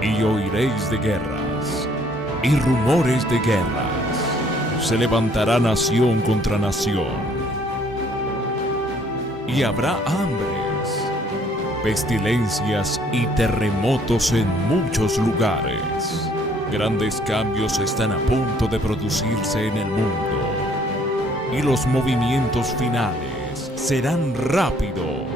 Y oiréis de guerras y rumores de guerras. Se levantará nación contra nación. Y habrá hambres, pestilencias y terremotos en muchos lugares. Grandes cambios están a punto de producirse en el mundo. Y los movimientos finales serán rápidos.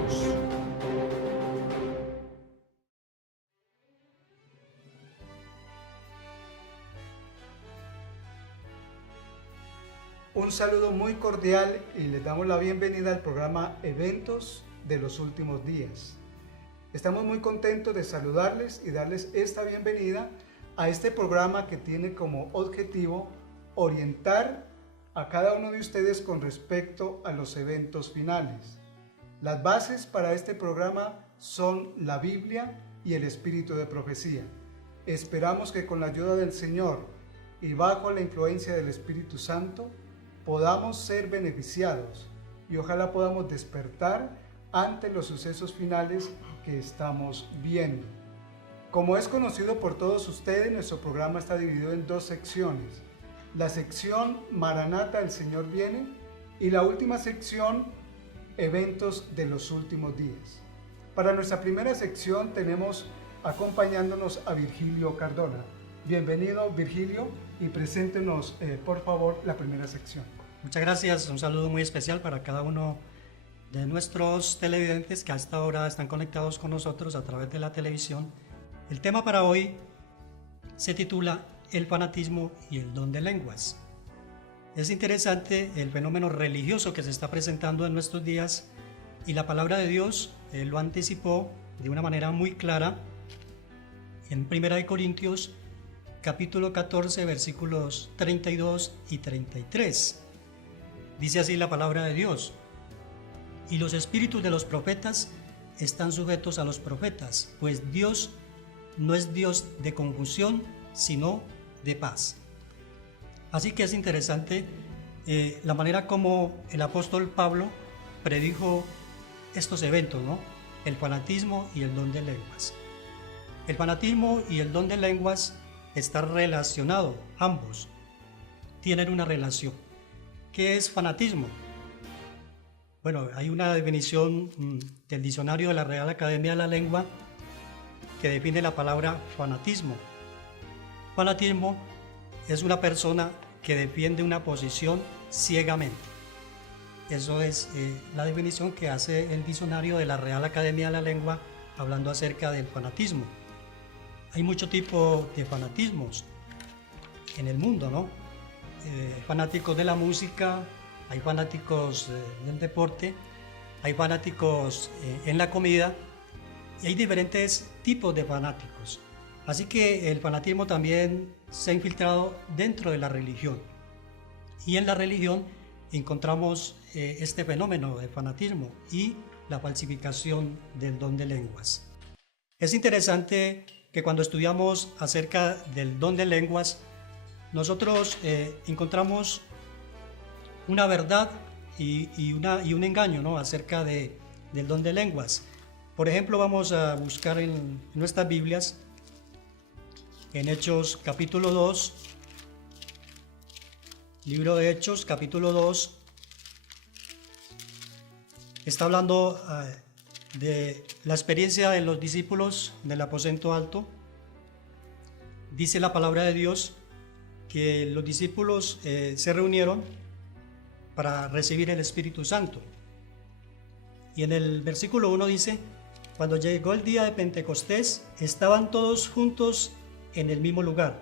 Un saludo muy cordial y les damos la bienvenida al programa Eventos de los Últimos Días. Estamos muy contentos de saludarles y darles esta bienvenida a este programa que tiene como objetivo orientar a cada uno de ustedes con respecto a los eventos finales. Las bases para este programa son la Biblia y el espíritu de profecía. Esperamos que con la ayuda del Señor y bajo la influencia del Espíritu Santo podamos ser beneficiados y ojalá podamos despertar ante los sucesos finales que estamos viendo. Como es conocido por todos ustedes, nuestro programa está dividido en dos secciones. La sección Maranata, el Señor viene, y la última sección, Eventos de los últimos días. Para nuestra primera sección tenemos acompañándonos a Virgilio Cardona. Bienvenido, Virgilio, y preséntenos, por favor, la primera sección. Muchas gracias, un saludo muy especial para cada uno de nuestros televidentes que a esta hora están conectados con nosotros a través de la televisión. El tema para hoy se titula El fanatismo y el don de lenguas. Es interesante el fenómeno religioso que se está presentando en nuestros días y la palabra de Dios lo anticipó de una manera muy clara en 1 Corintios capítulo 14 versículos 32 y 33. Dice así la palabra de Dios: y los espíritus de los profetas están sujetos a los profetas, pues Dios no es Dios de confusión, sino de paz. Así que es interesante la manera como el apóstol Pablo predijo estos eventos, ¿no? El fanatismo y el don de lenguas. El fanatismo y el don de lenguas están relacionados, ambos tienen una relación. ¿Qué es fanatismo? Bueno, hay una definición del diccionario de la Real Academia de la Lengua que define la palabra fanatismo. Fanatismo es una persona que defiende una posición ciegamente. Eso es la definición que hace el diccionario de la Real Academia de la Lengua hablando acerca del fanatismo. Hay muchos tipos de fanatismos en el mundo, ¿no? Fanáticos de la música, hay fanáticos del deporte, hay fanáticos en la comida y hay diferentes tipos de fanáticos. Así que el fanatismo también se ha infiltrado dentro de la religión. Y en la religión encontramos este fenómeno de fanatismo y la falsificación del don de lenguas. Es interesante que cuando estudiamos acerca del don de lenguas, nosotros encontramos una verdad y un engaño, ¿no? Acerca del don de lenguas. Por ejemplo, vamos a buscar en nuestras Biblias, en Hechos capítulo 2, libro de Hechos capítulo 2, está hablando de la experiencia de los discípulos del aposento alto. Dice la palabra de Dios que los discípulos se reunieron para recibir el Espíritu Santo. Y en el versículo 1 dice: cuando llegó el día de Pentecostés, estaban todos juntos en el mismo lugar.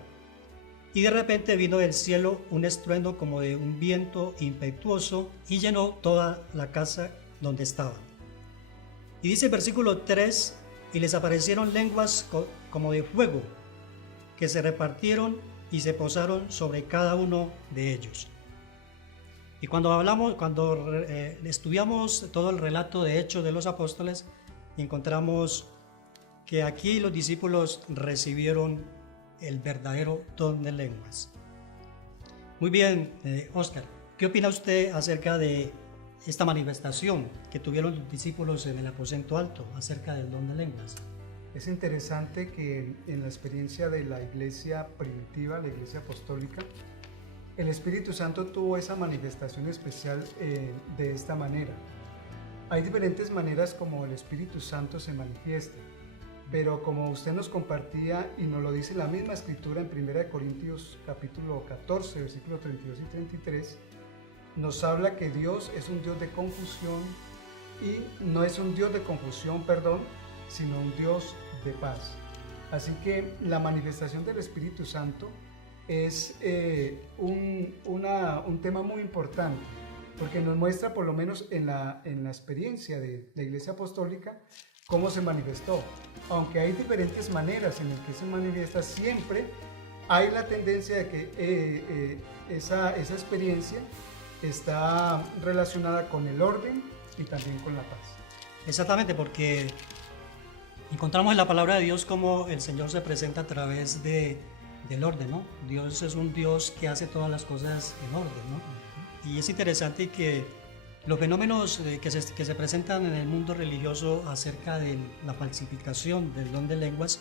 Y de repente vino del cielo un estruendo como de un viento impetuoso y llenó toda la casa donde estaban. Y dice el versículo 3: y les aparecieron lenguas como de fuego, que se repartieron y se posaron sobre cada uno de ellos. Y cuando estudiamos todo el relato de Hechos de los Apóstoles, encontramos que aquí los discípulos recibieron el verdadero don de lenguas. Muy bien, Oscar, ¿qué opina usted acerca de esta manifestación que tuvieron los discípulos en el aposento alto acerca del don de lenguas? Es interesante que en la experiencia de la iglesia primitiva, la iglesia apostólica, el Espíritu Santo tuvo esa manifestación especial de esta manera. Hay diferentes maneras como el Espíritu Santo se manifiesta, pero como usted nos compartía y nos lo dice la misma escritura en 1 Corintios capítulo 14, versículos 32 y 33, nos habla que Dios es un Dios de confusión y no es un Dios de confusión, sino un Dios de paz. Así que la manifestación del Espíritu Santo es un tema muy importante, porque nos muestra, por lo menos en la experiencia de la Iglesia Apostólica, cómo se manifestó. Aunque hay diferentes maneras en las que se manifiesta, siempre hay la tendencia de que esa experiencia está relacionada con el orden y también con la paz. Exactamente, porque encontramos en la palabra de Dios cómo el Señor se presenta a través del orden, ¿no? Dios es un Dios que hace todas las cosas en orden, ¿no? Y es interesante que los fenómenos que se presentan en el mundo religioso acerca de la falsificación del don de lenguas,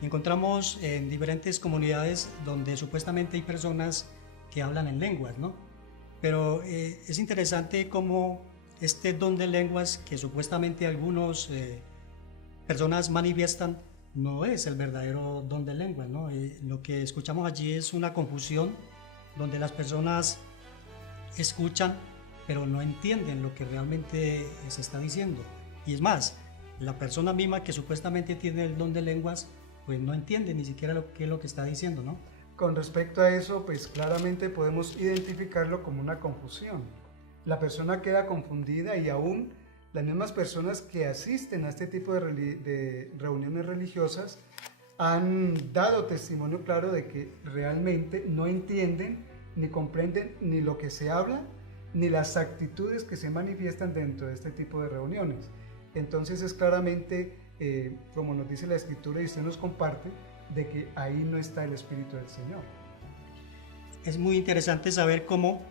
encontramos en diferentes comunidades donde supuestamente hay personas que hablan en lenguas, ¿no? Pero es interesante cómo este don de lenguas que supuestamente algunas personas manifiestan no es el verdadero don de lenguas, ¿no? Lo que escuchamos allí es una confusión donde las personas escuchan pero no entienden lo que realmente se está diciendo. Y es más, la persona misma que supuestamente tiene el don de lenguas pues no entiende ni siquiera qué es lo que está diciendo, ¿no? Con respecto a eso, pues claramente podemos identificarlo como una confusión. La persona queda confundida y aún las mismas personas que asisten a este tipo de reuniones religiosas han dado testimonio claro de que realmente no entienden ni comprenden ni lo que se habla ni las actitudes que se manifiestan dentro de este tipo de reuniones. Entonces es claramente, como nos dice la Escritura y usted nos comparte, de que ahí no está el Espíritu del Señor. Es muy interesante saber cómo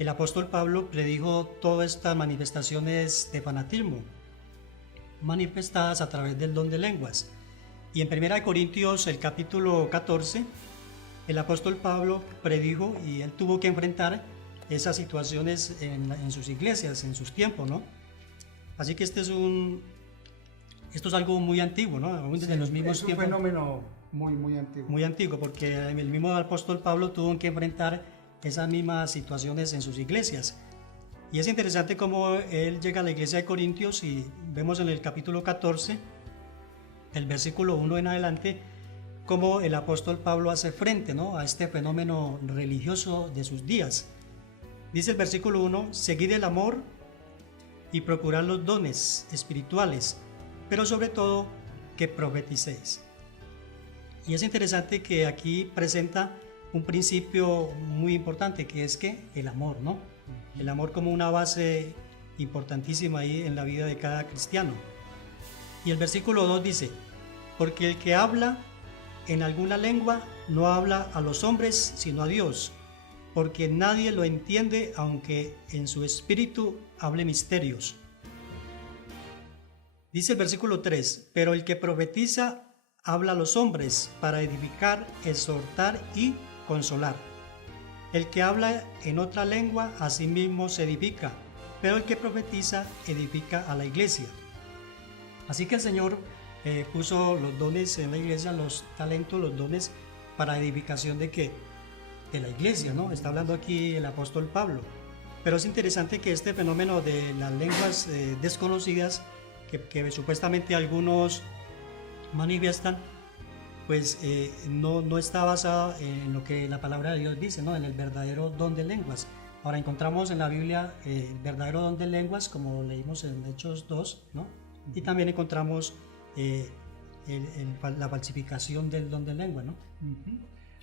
el apóstol Pablo predijo todas estas manifestaciones de fanatismo, manifestadas a través del don de lenguas. Y en 1 Corintios, el capítulo 14, el apóstol Pablo predijo y él tuvo que enfrentar esas situaciones en sus iglesias, en sus tiempos, ¿no? Así que esto es algo muy antiguo, ¿no? Aún desde los mismos tiempos. Es un fenómeno muy antiguo. Muy antiguo, porque el mismo apóstol Pablo tuvo que enfrentar esas mismas situaciones en sus iglesias. Y es interesante cómo él llega a la iglesia de Corintios y vemos en el capítulo 14, el versículo 1 en adelante, cómo el apóstol Pablo hace frente, ¿no?, a este fenómeno religioso de sus días. Dice el versículo 1, seguid el amor y procurad los dones espirituales, pero sobre todo que profeticéis. Y es interesante que aquí presenta un principio muy importante, que es que el amor, ¿no? El amor como una base importantísima ahí en la vida de cada cristiano. Y el versículo 2 dice, porque el que habla en alguna lengua no habla a los hombres sino a Dios, porque nadie lo entiende aunque en su espíritu hable misterios. Dice el versículo 3, pero el que profetiza habla a los hombres para edificar, exhortar y consolar. El que habla en otra lengua a sí mismo se edifica, pero el que profetiza edifica a la iglesia. Así que el Señor puso los dones en la iglesia, los talentos, los dones para edificación de la iglesia, ¿no? Está hablando aquí el apóstol Pablo. Pero es interesante que este fenómeno de las lenguas desconocidas, que supuestamente algunos manifiestan, pues no está basado en lo que la palabra de Dios dice, ¿no?, en el verdadero don de lenguas. Ahora encontramos en la Biblia el verdadero don de lenguas, como leímos en Hechos 2, ¿no? Y también encontramos la falsificación del don de lengua, ¿no?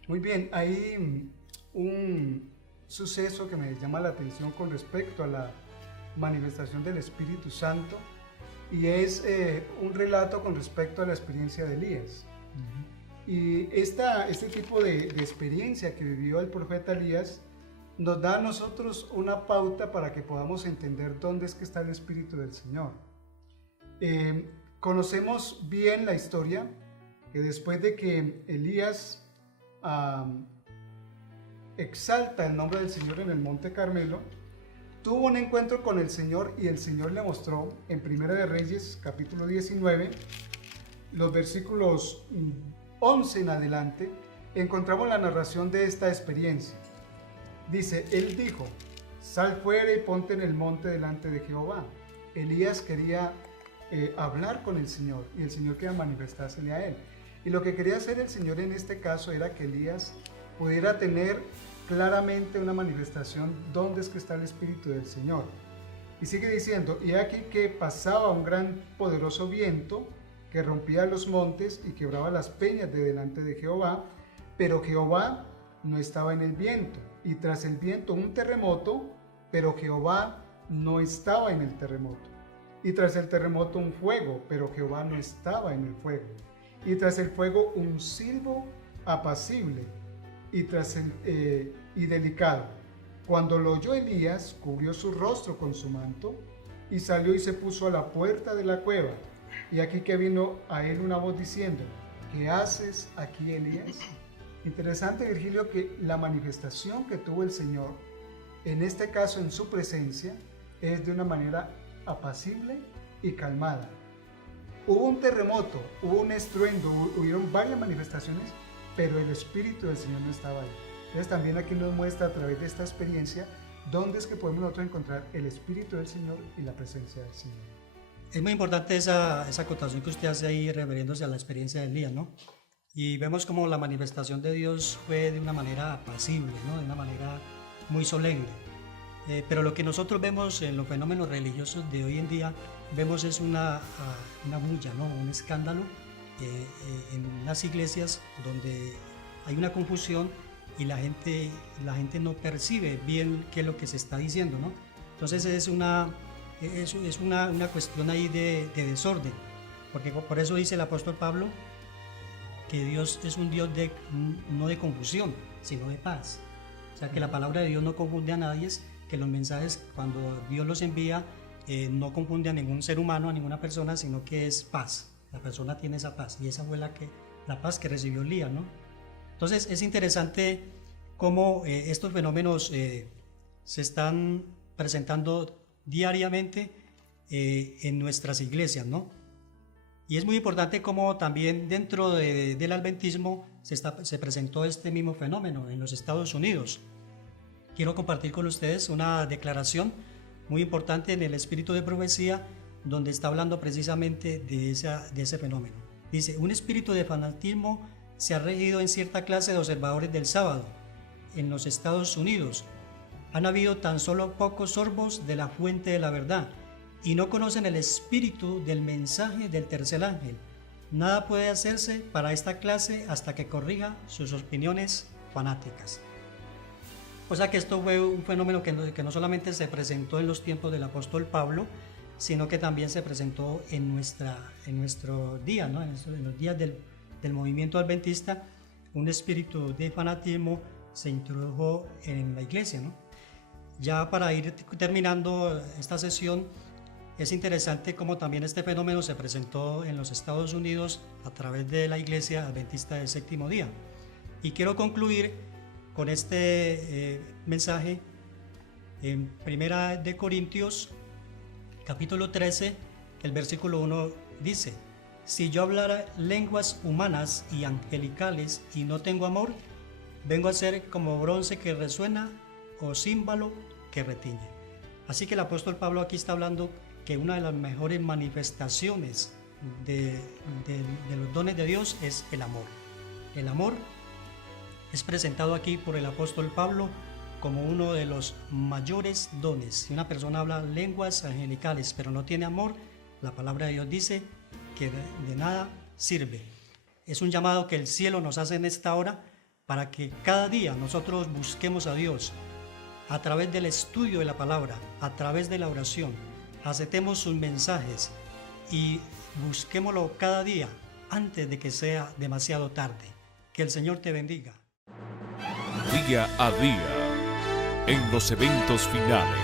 Muy bien, hay un suceso que me llama la atención con respecto a la manifestación del Espíritu Santo, y es un relato con respecto a la experiencia de Elías. Y este tipo de experiencia que vivió el profeta Elías nos da a nosotros una pauta para que podamos entender dónde es que está el Espíritu del Señor. Conocemos bien la historia, que después de que Elías exalta el nombre del Señor en el Monte Carmelo, tuvo un encuentro con el Señor y el Señor le mostró en Primera de Reyes, capítulo 19, los versículos 11 en adelante, encontramos la narración de esta experiencia. Dice, él dijo, sal fuera y ponte en el monte delante de Jehová. Elías quería hablar con el Señor y el Señor quería manifestársele a él. Y lo que quería hacer el Señor en este caso era que Elías pudiera tener claramente una manifestación dónde es que está el Espíritu del Señor. Y sigue diciendo, y aquí que pasaba un gran poderoso viento que rompía los montes y quebraba las peñas de delante de Jehová, pero Jehová no estaba en el viento, y tras el viento un terremoto, pero Jehová no estaba en el terremoto, y tras el terremoto un fuego, pero Jehová no estaba en el fuego, y tras el fuego un silbo apacible, y delicado. Cuando lo oyó Elías, cubrió su rostro con su manto, y salió y se puso a la puerta de la cueva, y aquí que vino a él una voz diciendo, ¿qué haces aquí, Elías? Interesante, Virgilio, que la manifestación que tuvo el Señor, en este caso en su presencia, es de una manera apacible y calmada. Hubo un terremoto, hubo un estruendo, hubieron varias manifestaciones, pero el Espíritu del Señor no estaba ahí. Entonces también aquí nos muestra a través de esta experiencia dónde es que podemos nosotros encontrar el Espíritu del Señor y la presencia del Señor. Es muy importante esa acotación que usted hace ahí refiriéndose a la experiencia de Elías, ¿no? Y vemos como la manifestación de Dios fue de una manera apacible, ¿no? De una manera muy solemne. Pero lo que nosotros vemos en los fenómenos religiosos de hoy en día, vemos es una bulla, ¿no? Un escándalo en las iglesias donde hay una confusión y la gente no percibe bien qué es lo que se está diciendo, ¿no? Entonces es una cuestión ahí de desorden, porque por eso dice el apóstol Pablo que Dios es un Dios no de confusión, sino de paz. O sea, que la palabra de Dios no confunde a nadie, que los mensajes cuando Dios los envía no confunde a ningún ser humano, a ninguna persona, sino que es paz. La persona tiene esa paz y esa fue la paz que recibió Elías, ¿no? Entonces es interesante cómo estos fenómenos se están presentando diariamente en nuestras iglesias, ¿no? Y es muy importante cómo también dentro del adventismo se presentó este mismo fenómeno en los Estados Unidos. Quiero compartir con ustedes una declaración muy importante en el espíritu de profecía, donde está hablando precisamente de ese fenómeno. Dice, un espíritu de fanatismo se ha regido en cierta clase de observadores del sábado en los Estados Unidos. Han habido tan solo pocos sorbos de la fuente de la verdad y no conocen el espíritu del mensaje del tercer ángel. Nada puede hacerse para esta clase hasta que corrija sus opiniones fanáticas. O sea que esto fue un fenómeno que no solamente se presentó en los tiempos del apóstol Pablo, sino que también se presentó en nuestro día, ¿no? En los días del movimiento adventista. Un espíritu de fanatismo se introdujo en la iglesia, ¿no? Ya para ir terminando esta sesión, es interesante cómo también este fenómeno se presentó en los Estados Unidos a través de la Iglesia Adventista del Séptimo Día. Y quiero concluir con este mensaje en Primera de Corintios, capítulo 13, el versículo 1 dice, si yo hablara lenguas humanas y angelicales y no tengo amor, vengo a ser como bronce que resuena o címbalo que retiñe. Así que el apóstol Pablo aquí está hablando que una de las mejores manifestaciones de los dones de Dios es el amor. El amor es presentado aquí por el apóstol Pablo como uno de los mayores dones. Si una persona habla lenguas angelicales pero no tiene amor, la palabra de Dios dice que de nada sirve. Es un llamado que el cielo nos hace en esta hora para que cada día nosotros busquemos a Dios a través del estudio de la palabra, a través de la oración. Aceptemos sus mensajes y busquémoslo cada día antes de que sea demasiado tarde. Que el Señor te bendiga. Día a día, en los eventos finales.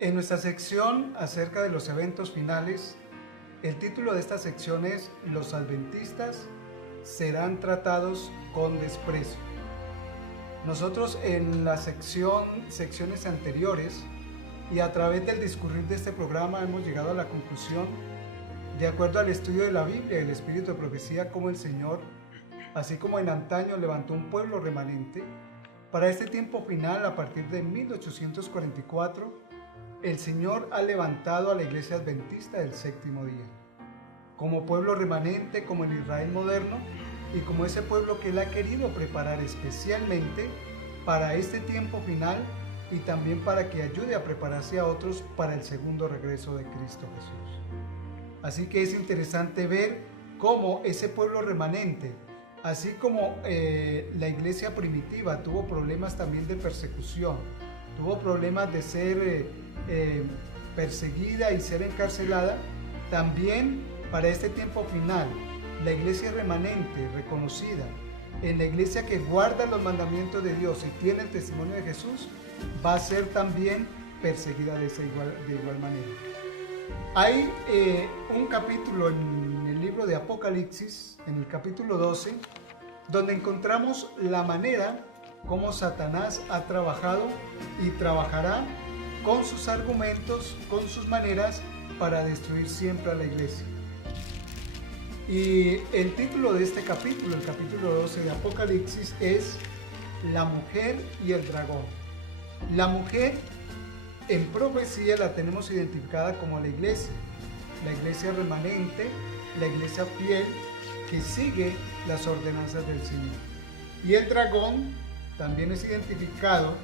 En nuestra sección acerca de los eventos finales, el título de esta sección es Los adventistas serán tratados con desprecio. Nosotros en la secciones anteriores y a través del discurrir de este programa hemos llegado a la conclusión, de acuerdo al estudio de la Biblia y el espíritu de profecía, como el Señor, así como en antaño levantó un pueblo remanente, para este tiempo final, a partir de 1844, el Señor ha levantado a la Iglesia Adventista del Séptimo Día, como pueblo remanente, como el Israel moderno, y como ese pueblo que Él ha querido preparar especialmente para este tiempo final y también para que ayude a prepararse a otros para el segundo regreso de Cristo Jesús. Así que es interesante ver cómo ese pueblo remanente, así como la iglesia primitiva tuvo problemas también de persecución, tuvo problemas de ser perseguida y ser encarcelada, también para este tiempo final, la iglesia remanente reconocida, en la iglesia que guarda los mandamientos de Dios y tiene el testimonio de Jesús, va a ser también perseguida de igual manera. Hay un capítulo en el libro de Apocalipsis, en el capítulo 12, donde encontramos la manera como Satanás ha trabajado y trabajará con sus argumentos, con sus maneras, para destruir siempre a la iglesia. Y el título de este capítulo, el capítulo 12 de Apocalipsis, es La mujer y el dragón. La mujer en profecía la tenemos identificada como la iglesia remanente, la iglesia fiel que sigue las ordenanzas del Señor. Y el dragón también es identificado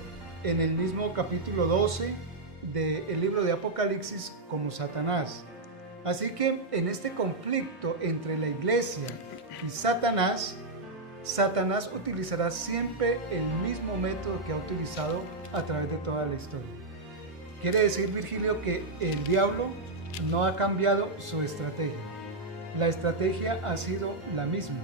en el mismo capítulo 12 del libro de Apocalipsis como Satanás. Así que en este conflicto entre la iglesia y Satanás, Satanás utilizará siempre el mismo método que ha utilizado a través de toda la historia. Quiere decir, Virgilio, que el diablo no ha cambiado su estrategia. La estrategia ha sido la misma,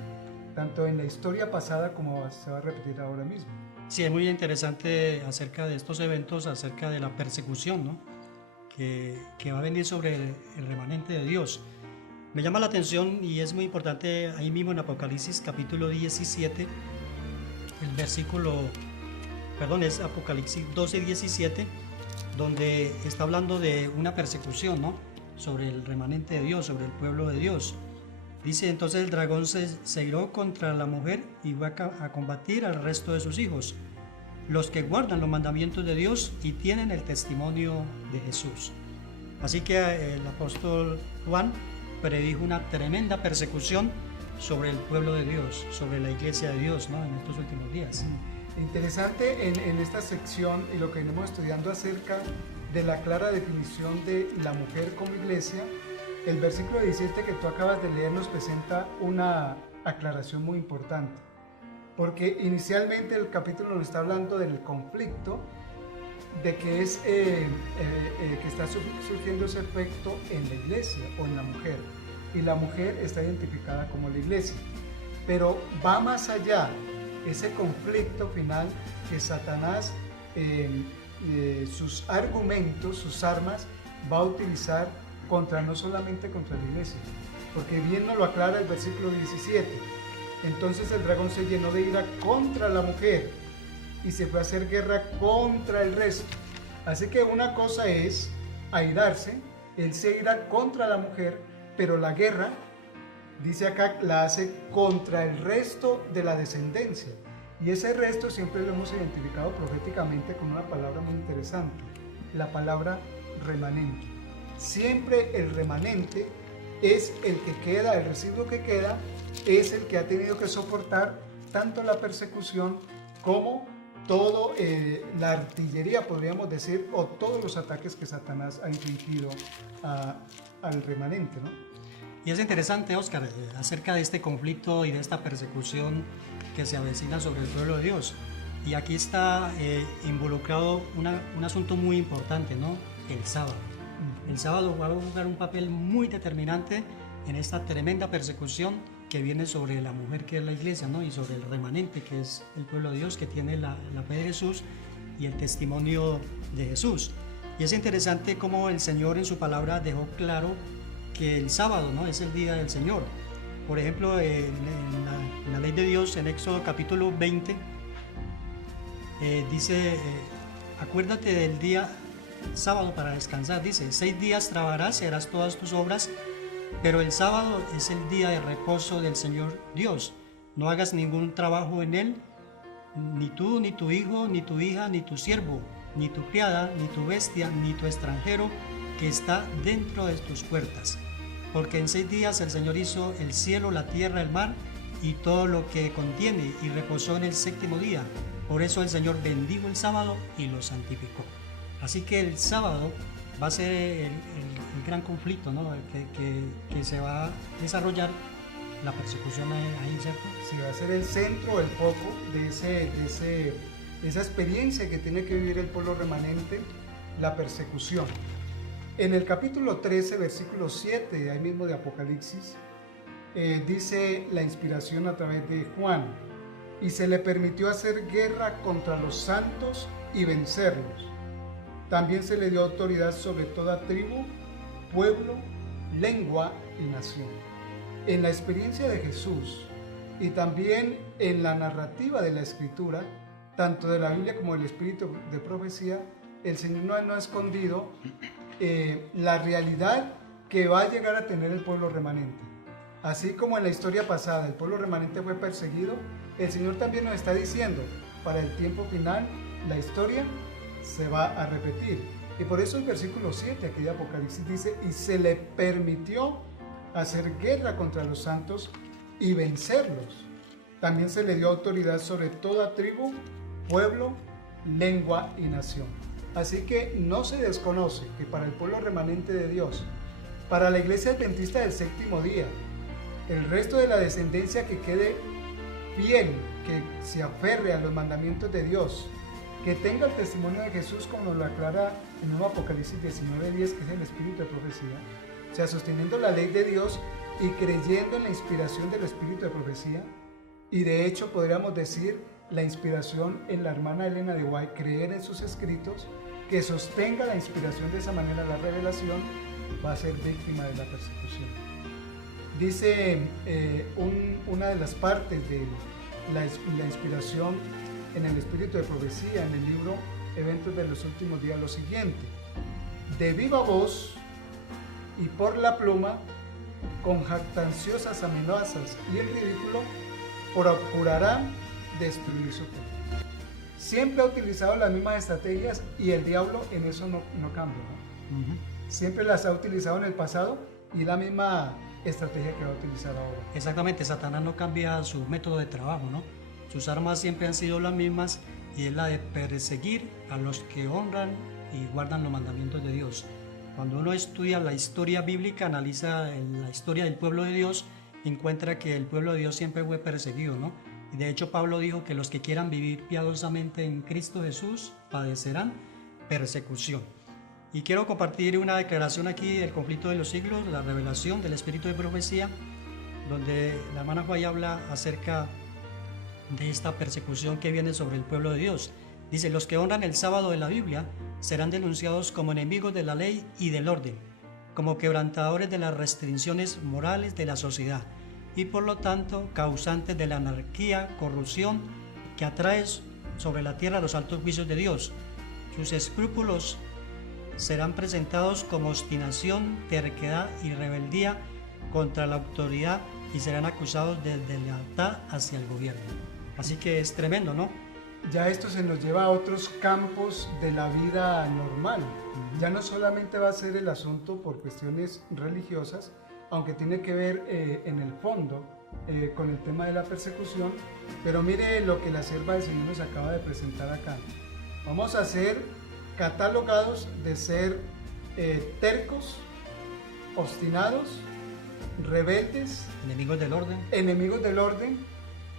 tanto en la historia pasada como se va a repetir ahora mismo. Sí, es muy interesante acerca de estos eventos, acerca de la persecución, ¿no? que va a venir sobre el remanente de Dios. Me llama la atención y es muy importante ahí mismo en Apocalipsis capítulo 17, el versículo, es Apocalipsis 12, 17, donde está hablando de una persecución, ¿no? Sobre el remanente de Dios, sobre el pueblo de Dios. Dice, entonces el dragón se iró contra la mujer y va a combatir al resto de sus hijos, los que guardan los mandamientos de Dios y tienen el testimonio de Jesús. Así que el apóstol Juan predijo una tremenda persecución sobre el pueblo de Dios, sobre la iglesia de Dios, ¿no? En estos últimos días. Interesante en esta sección y lo que venimos estudiando acerca de la clara definición de la mujer como iglesia, el versículo 17 que tú acabas de leer nos presenta una aclaración muy importante, porque inicialmente el capítulo nos está hablando del conflicto, de que que está surgiendo ese efecto en la iglesia o en la mujer, y la mujer está identificada como la iglesia, pero va más allá ese conflicto final que Satanás, sus argumentos, sus armas, va a utilizar no solamente contra la iglesia, porque bien nos lo aclara el versículo 17. Entonces el dragón se llenó de ira contra la mujer y se fue a hacer guerra contra el resto. Así que una cosa es airarse, él se ira contra la mujer, pero la guerra, dice acá, la hace contra el resto de la descendencia. Y ese resto siempre lo hemos identificado proféticamente con una palabra muy interesante, la palabra remanente. Siempre el remanente es el que queda, el residuo que queda, es el que ha tenido que soportar tanto la persecución como todo la artillería, podríamos decir, o todos los ataques que Satanás ha infligido al remanente, ¿no? Y es interesante, Óscar, acerca de este conflicto y de esta persecución que se avecina sobre el pueblo de Dios. Y aquí está involucrado un asunto muy importante, ¿no? El sábado. El sábado va a jugar un papel muy determinante en esta tremenda persecución que viene sobre la mujer, que es la iglesia, ¿no? Y sobre el remanente, que es el pueblo de Dios, que tiene la fe de Jesús y el testimonio de Jesús. Y es interesante cómo el Señor en su palabra dejó claro que el sábado, ¿no?, es el día del Señor. Por ejemplo, en la ley de Dios, en Éxodo capítulo 20, dice, acuérdate del día sábado para descansar. Dice, 6 días trabajarás y harás todas tus obras, pero el sábado es el día de reposo del Señor Dios. No hagas ningún trabajo en él, ni tú, ni tu hijo, ni tu hija, ni tu siervo, ni tu criada, ni tu bestia, ni tu extranjero que está dentro de tus puertas. Porque en 6 días el Señor hizo el cielo, la tierra, el mar y todo lo que contiene, y reposó en el 7º día. Por eso el Señor bendijo el sábado y lo santificó. Así que el sábado va a ser el gran conflicto, ¿no?, que se va a desarrollar la persecución ahí, ¿cierto? Sí, va a ser el centro, el foco de esa experiencia que tiene que vivir el pueblo remanente, la persecución. En el capítulo 13, versículo 7, ahí mismo de Apocalipsis, dice la inspiración a través de Juan: y se le permitió hacer guerra contra los santos y vencerlos. También se le dio autoridad sobre toda tribu, pueblo, lengua y nación. En la experiencia de Jesús y también en la narrativa de la Escritura, tanto de la Biblia como del Espíritu de profecía, el Señor no ha escondido la realidad que va a llegar a tener el pueblo remanente. Así como en la historia pasada el pueblo remanente fue perseguido, el Señor también nos está diciendo, para el tiempo final, la historia se va a repetir. Y por eso el versículo 7 aquí de Apocalipsis dice, y se le permitió hacer guerra contra los santos y vencerlos. También se le dio autoridad sobre toda tribu, pueblo, lengua y nación. Así que no se desconoce que para el pueblo remanente de Dios, para la iglesia adventista del 7º día, el resto de la descendencia que quede fiel, que se aferre a los mandamientos de Dios, que tenga el testimonio de Jesús como lo aclara en el Apocalipsis 19:10, que es el espíritu de profecía, o sea, sosteniendo la ley de Dios y creyendo en la inspiración del espíritu de profecía. Y de hecho podríamos decir la inspiración en la hermana Elena de White, creer en sus escritos, que sostenga la inspiración de esa manera la revelación, va a ser víctima de la persecución. Dice una de las partes de la inspiración en el espíritu de profecía, en el libro Eventos de los Últimos Días, lo siguiente: de viva voz y por la pluma, con jactanciosas amenazas y el ridículo, procurarán destruir su pueblo. Siempre ha utilizado las mismas estrategias y el diablo en eso no cambia, ¿no? Siempre las ha utilizado en el pasado y la misma estrategia que va a utilizar ahora. Exactamente, Satanás no cambia su método de trabajo, ¿no? Sus armas siempre han sido las mismas, y es la de perseguir a los que honran y guardan los mandamientos de Dios. Cuando uno estudia la historia bíblica, analiza la historia del pueblo de Dios, encuentra que el pueblo de Dios siempre fue perseguido, ¿no? Y de hecho Pablo dijo que los que quieran vivir piadosamente en Cristo Jesús padecerán persecución. Y quiero compartir una declaración aquí del conflicto de los siglos, la revelación del espíritu de profecía, donde la hermana Juay habla acerca de esta persecución que viene sobre el pueblo de Dios. Dice, los que honran el sábado de la Biblia serán denunciados como enemigos de la ley y del orden, como quebrantadores de las restricciones morales de la sociedad, y por lo tanto causantes de la anarquía, corrupción que atrae sobre la tierra los altos juicios de Dios. Sus escrúpulos serán presentados como obstinación, terquedad y rebeldía contra la autoridad, y serán acusados de deslealtad hacia el gobierno. Así que es tremendo, ¿no? Ya esto se nos lleva a otros campos de la vida normal. Ya no solamente va a ser el asunto por cuestiones religiosas, aunque tiene que ver en el fondo con el tema de la persecución, pero mire lo que la sierva del Señor nos acaba de presentar acá. Vamos a ser catalogados de ser tercos, obstinados, rebeldes, enemigos del orden,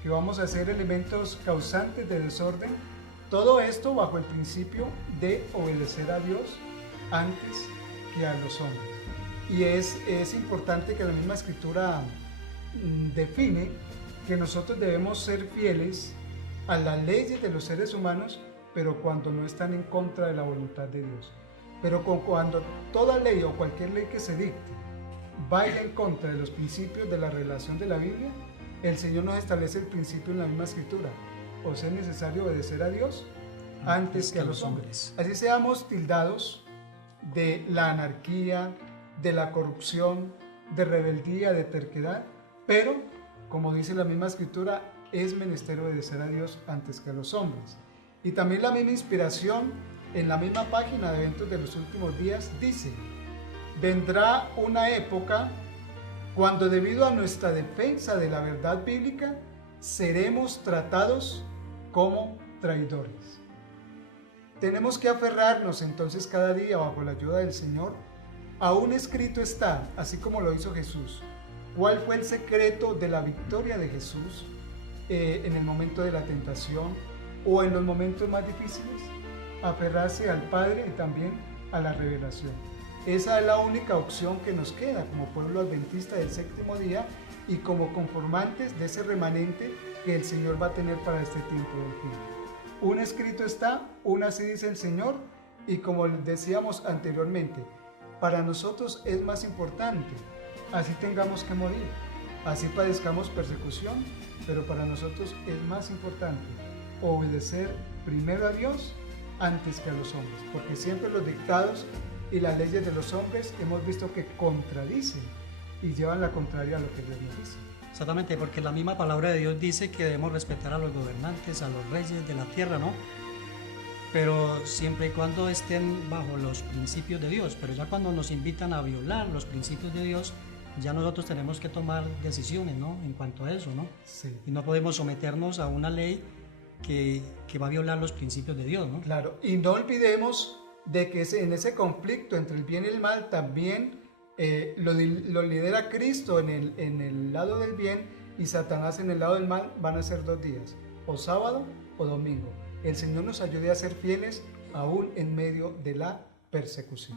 que vamos a ser elementos causantes de desorden. Todo esto bajo el principio de obedecer a Dios antes que a los hombres. Y es importante que la misma Escritura define que nosotros debemos ser fieles a las leyes de los seres humanos, pero cuando no están en contra de la voluntad de Dios. Pero cuando toda ley o cualquier ley que se dicte vaya en contra de los principios de la revelación de la Biblia, el Señor nos establece el principio en la misma escritura. O sea, es necesario obedecer a Dios antes que a los hombres. Así seamos tildados de la anarquía, de la corrupción, de rebeldía, de terquedad, pero, como dice la misma escritura, es menester obedecer a Dios antes que a los hombres. Y también la misma inspiración en la misma página de Eventos de los Últimos Días dice: vendrá una época cuando, debido a nuestra defensa de la verdad bíblica, seremos tratados como traidores. Tenemos que aferrarnos entonces cada día, bajo la ayuda del Señor. Aún escrito está, así como lo hizo Jesús. ¿Cuál fue el secreto de la victoria de Jesús en el momento de la tentación o en los momentos más difíciles? Aferrarse al Padre y también a la revelación. Esa es la única opción que nos queda como pueblo adventista del séptimo día y como conformantes de ese remanente que el Señor va a tener para este tiempo del fin. Un escrito está, un así dice el Señor, y como decíamos anteriormente, para nosotros es más importante, así tengamos que morir, así padezcamos persecución, pero para nosotros es más importante obedecer primero a Dios antes que a los hombres, porque siempre los dictados y las leyes de los hombres hemos visto que contradicen y llevan la contraria a lo que Dios nos dice. Exactamente, porque la misma palabra de Dios dice que debemos respetar a los gobernantes, a los reyes de la tierra, ¿no? Pero siempre y cuando estén bajo los principios de Dios. Pero ya cuando nos invitan a violar los principios de Dios, ya nosotros tenemos que tomar decisiones, ¿no? En cuanto a eso, ¿no? Sí. Y no podemos someternos a una ley que va a violar los principios de Dios, ¿no? Claro, y no olvidemos de que en ese conflicto entre el bien y el mal también lo lidera Cristo en el lado del bien y Satanás en el lado del mal. Van a ser 2 días, o sábado o domingo. El Señor nos ayude a ser fieles aún en medio de la persecución.